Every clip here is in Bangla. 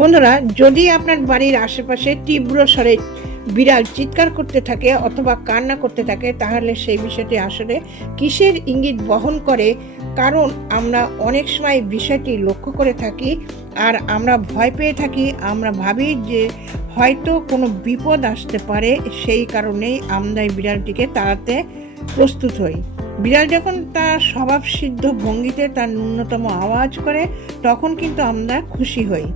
বন্ধুরা, যদি আপনার বাড়ির আশেপাশে তীব্র স্বরে বিড়াল চিৎকার করতে থাকে অথবা কান্না করতে থাকে, তাহলে সেই বিষয়টি আসলে কিসের ইঙ্গিত বহন করে? কারণ আমরা অনেক সময় বিষয়টি লক্ষ্য করে থাকি আর আমরা ভয় পেয়ে থাকি। আমরা ভাবি যে হয়তো কোনো বিপদ আসতে পারে, সেই কারণেই আমরা এই বিড়ালটিকে তাড়াতে প্রস্তুত হই। বিড়াল যখন তার স্বভাব সিদ্ধ ভঙ্গিতে তার ন্যূনতম আওয়াজ করে, তখন কিন্তু আমরা খুশি হই।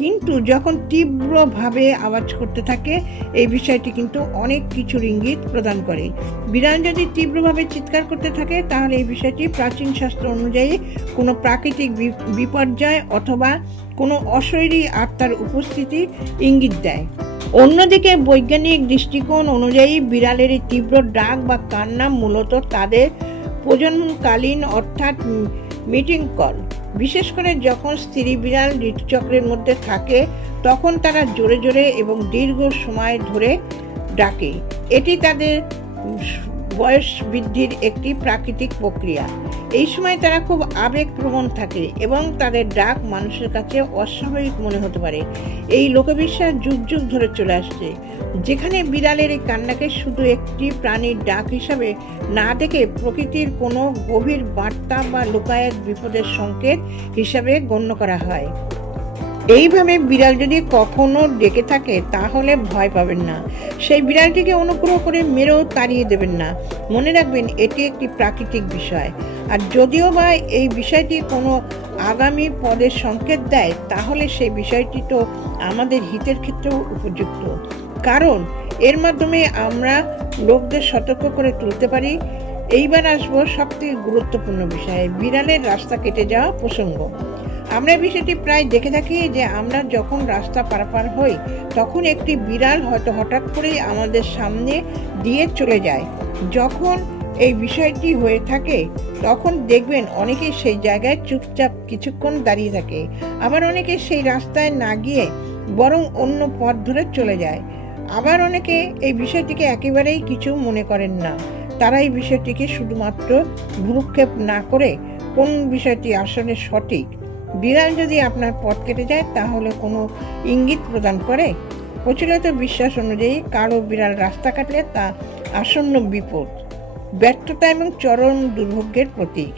কিন্তু যখন তীব্রভাবে আওয়াজ করতে থাকে, এই বিষয়টি কিন্তু অনেক কিছুর ইঙ্গিত প্রদান করে। বিড়াল যদি তীব্রভাবে চিৎকার করতে থাকে, তাহলে এই বিষয়টি প্রাচীন শাস্ত্র অনুযায়ী কোনো প্রাকৃতিক বিপর্যয় অথবা কোনো অশৈরী আত্মার উপস্থিতি ইঙ্গিত দেয়। অন্যদিকে বৈজ্ঞানিক দৃষ্টিকোণ অনুযায়ী বিড়ালের এই তীব্র ডাক বা কান্না মূলত তাদের প্রজননকালীন অর্থাৎ মিটিং কল বিশেষ করে যখন স্ত্রী বিড়াল ঋতুচক্রের মধ্যে থাকে, তখন তারা জোরে জোরে এবং দীর্ঘ সময় ধরে ডাকে। এটি তাদের বয়স বৃদ্ধির একটি প্রাকৃতিক প্রক্রিয়া। এই সময় তারা খুব আবেগ আবেগপ্রবণ থাকে এবং তাদের ডাক মানুষের কাছে অস্বাভাবিক মনে হতে পারে। এই লোকবিশ্বাস যুগ যুগ ধরে চলে আসছে। যেখানে বিড়ালের এই কান্নাকে শুধু একটি প্রাণীর ডাক হিসাবে না দেখে প্রকৃতির কোনো গভীর বার্তা বা লুকায়ত বিপদের সংকেত হিসাবে গণ্য করা হয়। এইভাবে বিড়াল যদি কখনো ডেকে থাকে, তাহলে ভয় পাবেন না। সেই বিড়ালটিকে অনুগ্রহ করে মেরেও তাড়িয়ে দেবেন না। মনে রাখবেন, এটি একটি প্রাকৃতিক বিষয়। আর যদিও বা এই বিষয়টি কোনো আগামী পদের সংকেত দেয়, তাহলে সেই বিষয়টি তো আমাদের হিতের ক্ষেত্রেও উপযুক্ত। কারণ, এর মাধ্যমে আমরা লোকদের সতর্ক করে তুলতে পারি। এইবার আসব সবথেকে গুরুত্বপূর্ণ বিষয়ে, বিড়ালের রাস্তা কেটে যাওয়া প্রসঙ্গ। আমরা বিষয়টি প্রায় দেখে থাকি যে আমরা যখন রাস্তা পারাপার হই, তখন একটি বিড়াল হয়তো হঠাৎ করেই আমাদের সামনে দিয়ে চলে যায়। যখন এই বিষয়টি হয়ে থাকে, তখন দেখবেন অনেকে সেই জায়গায় চুপচাপ কিছুক্ষণ দাঁড়িয়ে থাকে। আবার অনেকে সেই রাস্তায় না গিয়ে বরং অন্য পথ ধরে চলে যায়। আবার অনেকে এই বিষয়টিকে একেবারেই কিছু মনে করেন না। তারা এই বিষয়টিকে শুধুমাত্র ভ্রুক্ষেপ না করে কোন বিষয়টি আসলে সঠিক বিড়াল যদি আপনার পথ কেটে যায়, তাহলে কোনো ইঙ্গিত প্রদান করে। প্রচলিত বিশ্বাস অনুযায়ী কালো বিড়াল রাস্তা কাটলে তা আসন্ন বিপদ, ব্যর্থতা এবং চরম দুর্ভোগ্যের প্রতীক।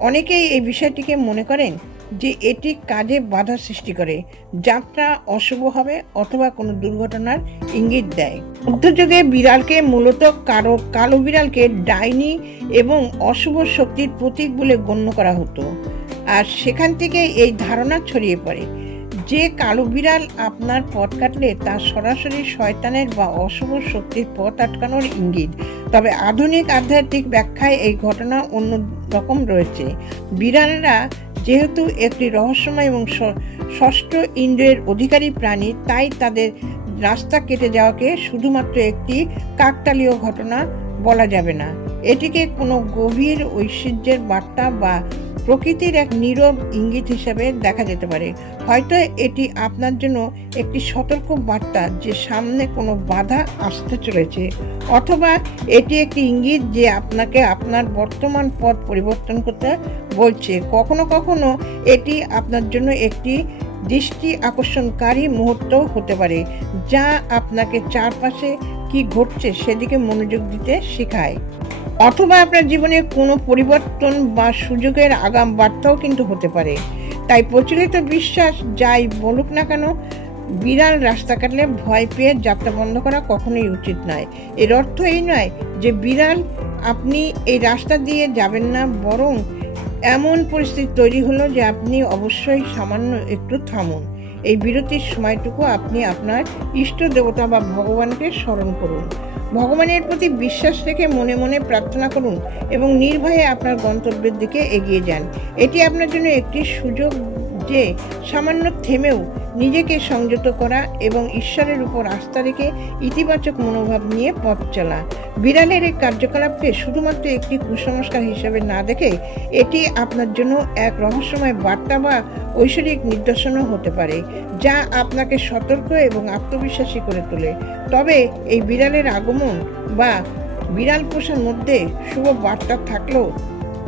অনেকেই এই বিষয়টিকে মনে করেন যে এটি কাজে বাধা সৃষ্টি করে, যাত্রা অশুভ হবে অথবা কোনো দুর্ঘটনার ইঙ্গিত দেয়। মধ্যযুগে বিড়ালকে মূলত কারও কালো বিড়ালকে ডাইনি এবং অশুভ শক্তির প্রতীক বলে গণ্য করা হতো। আর সেখান থেকে এই ধারণা ছড়িয়ে পড়ে। যে কালো বিড়াল আপনার পথ কাটলে তা সরাসরি শয়তানের বা অশুভ শক্তির পথ আটকানোর ইঙ্গিত। তবে আধুনিক আধ্যাত্মিক ব্যাখ্যায় এই ঘটনা অন্য রকম রয়েছে। বিড়ালরা যেহেতু একটি রহস্যময় এবং ষষ্ঠ ইন্দ্রের অধিকারী প্রাণী, তাই তাদের রাস্তা কেটে যাওয়াকে শুধুমাত্র একটি কাকতালীয় ঘটনা বলা যাবে না। এটিকে কোনো গভীর ঐশ্বর্যের বার্তা বা প্রকৃতির এক নীরব ইঙ্গিত হিসাবে দেখা যেতে পারে। হয়তো এটি আপনার জন্য একটি সতর্ক বার্তা যে সামনে কোনো বাধা আসতে চলেছে, অথবা এটি একটি ইঙ্গিত যে আপনাকে আপনার বর্তমান পথ পরিবর্তন করতে বলছে। কখনো কখনো এটি আপনার জন্য একটি দৃষ্টি আকর্ষণকারী মুহূর্ত হতে পারে, যা আপনাকে চারপাশে কি ঘটছে সেদিকে মনোযোগ দিতে শেখায়। অথবা আপনার জীবনে কোনো পরিবর্তন বা সুযোগের আগাম বার্তাও কিন্তু হতে পারে। তাই প্রচলিত বিশ্বাস যাই বলুক না কেন, বিড়াল রাস্তা কাটলে ভয় পেয়ে যাত্রা বন্ধ করা কখনোই উচিত নয়। এর অর্থ এই নয় যে বিড়াল, আপনি এই রাস্তা দিয়ে যাবেন না, বরং এমন পরিস্থিতি তৈরি হলো যে আপনি অবশ্যই সামান্য একটু থামুন। এই বিরতির সময়টুকু আপনি আপনার ইষ্ট দেবতা বা ভগবানকে স্মরণ করুন। ভগবানের প্রতি বিশ্বাস রেখে মনে মনে প্রার্থনা করুন এবং নির্ভয়ে আপনার গন্তব্যের দিকে এগিয়ে যান। এটি আপনার জন্য একটি সুযোগ যে সামান্য থেমেও নিজেকে সংযত করা এবং ঈশ্বরের উপর আস্থা রেখে ইতিবাচক মনোভাব নিয়ে পথ চলা। বিড়ালের এই কার্যকলাপকে শুধুমাত্র একটি কুসংস্কার হিসেবে না দেখে এটি আপনার জন্য এক রহস্যময় বার্তা বা ঐশ্বরিক নিদর্শনও হতে পারে, যা আপনাকে সতর্ক এবং আত্মবিশ্বাসী করে তোলে। তবে এই বিড়ালের আগমন বা বিড়াল পোষার মধ্যে শুভ বার্তা থাকলেও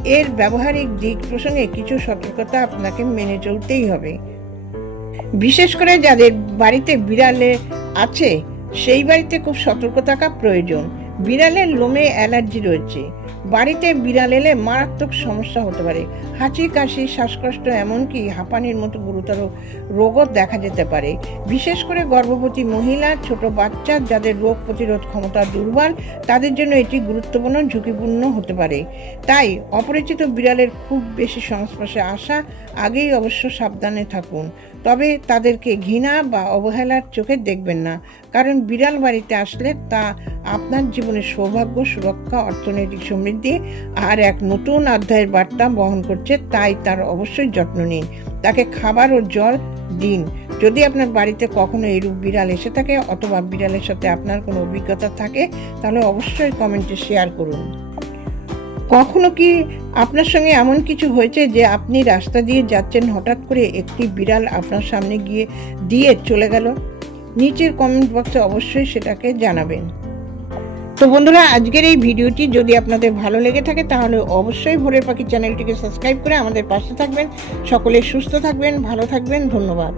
এর ব্যবহারিক দিক প্রসঙ্গে কিছু সতর্কতা আপনাকে মেনে চলতেই হবে। বিশেষ করে যাদের বাড়িতে বিড়ালে আছে, সেই বাড়িতে খুব সতর্ক থাকা প্রয়োজন। বিড়ালের লোমে অ্যালার্জি রয়েছে। বাড়িতে বিড়াল এলে মারাত্মক সমস্যা হতে পারে। হাঁচি, কাশি, শ্বাসকষ্ট, এমনকি হাঁপানির মতো গুরুতর রোগও দেখা যেতে পারে। বিশেষ করে গর্ভবতী মহিলা, ছোট বাচ্চা যাদের রোগ প্রতিরোধ ক্ষমতা দুর্বল, তাদের জন্য এটি গুরুত্বপূর্ণ, ঝুঁকিপূর্ণ হতে পারে। তাই অপরিচিত বিড়ালের খুব বেশি সংস্পর্শে আসা, আগেই অবশ্য সাবধানে থাকুন। তবে তাদেরকে ঘৃণা বা অবহেলার চোখে দেখবেন না, কারণ বিড়াল বাড়িতে আসলে তা আপনার জীবনের সৌভাগ্য, সুরক্ষা, অর্থনৈতিক সমৃদ্ধি আর এক নতুন অধ্যায়ের বার্তা বহন করছে, তাই তার অবশ্যই যত্ন নিন। তাকে খাবার ও জল দিন। যদি আপনার বাড়িতে কখনো এরূপ বিড়াল এসে থাকে অথবা বিড়ালের সাথে আপনার কোনো অভিজ্ঞতা থাকে, তাহলে অবশ্যই কমেন্টে শেয়ার করুন। কখনো কি আপনার সঙ্গে এমন কিছু হয়েছে যে আপনি রাস্তা দিয়ে যাচ্ছেন, হঠাৎ করে একটি বিড়াল আপনার সামনে গিয়ে দিয়ে চলে গেল? নিচের কমেন্ট বক্সে অবশ্যই সেটাকে জানাবেন। তো বন্ধুরা, আজকের এই ভিডিওটি যদি আপনাদের ভালো লেগে থাকে, তাহলে অবশ্যই ভোরের পাখি চ্যানেলটিকে সাবস্ক্রাইব করে আমাদের পাশে থাকবেন। সকলে সুস্থ থাকবেন, ভালো থাকবেন, ধন্যবাদ।